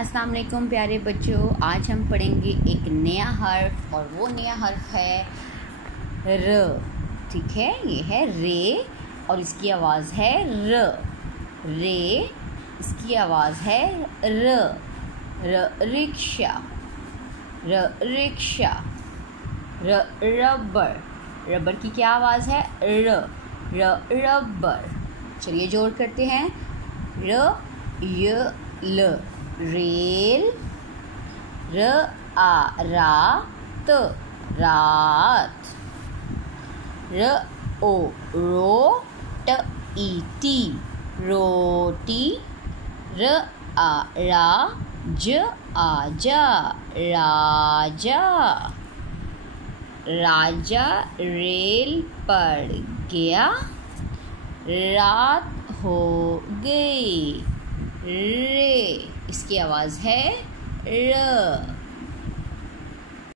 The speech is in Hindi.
अस्सलाम वालेकुम प्यारे बच्चों, आज हम पढ़ेंगे एक नया हर्फ और वो नया हर्फ है र। ठीक है, ये है रे और इसकी आवाज़ है र। रे, इसकी आवाज़ है र। Rickshaw, rickshaw. रबर, रबर की क्या आवाज़ है? रबर। चलिए जोड़ करते हैं। ल रेल। रात, रात। रोटी, रोटी। आजा, राजा। राजा रेल पर गया, रात हो गई। रे, इसकी आवाज़ है र।